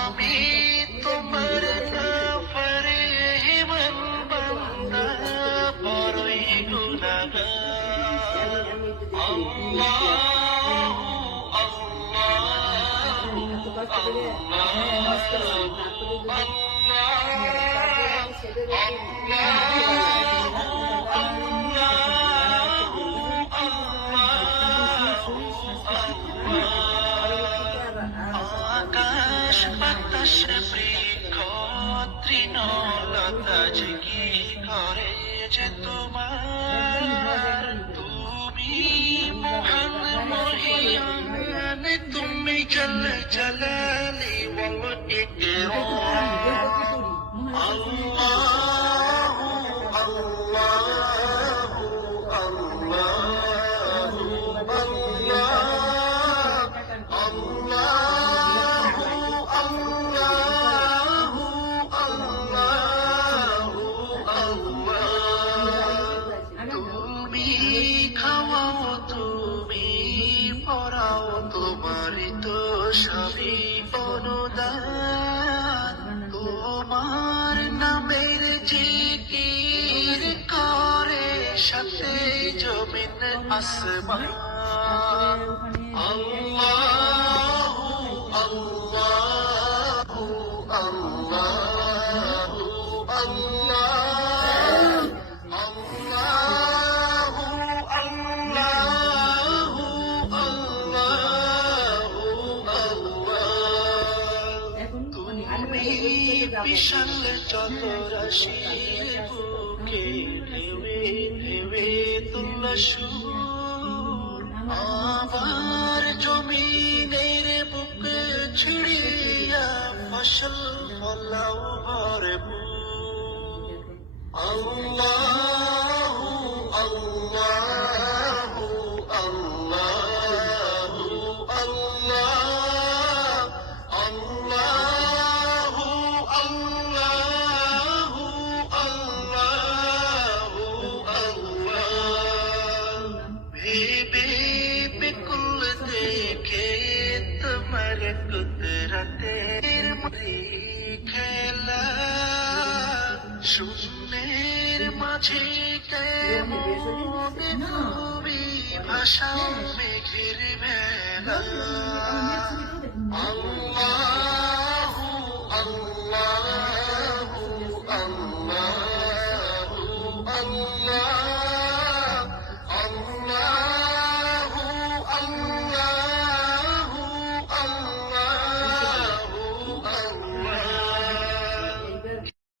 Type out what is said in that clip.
আমি তোমার কাফরে হিমন বান্দা বড়ই গুনাহগার আল্লাহু আল্লাহু আকাশ যে কি করে যে তোমার। তুমি মহান মহিয়ান তুমি জল জলালি বল ইকরাম সবই অনুদান। তোমার নামের জিকির করে সাথে জমিন আসমান। আল্লাহু তুমি বিশাল চতরাশির বুকে ঢেউে ঢেউে তুল্লা খেলা শূন্যের মাঝে কেমন ভাষা মেঘের বেলা আল্লাহু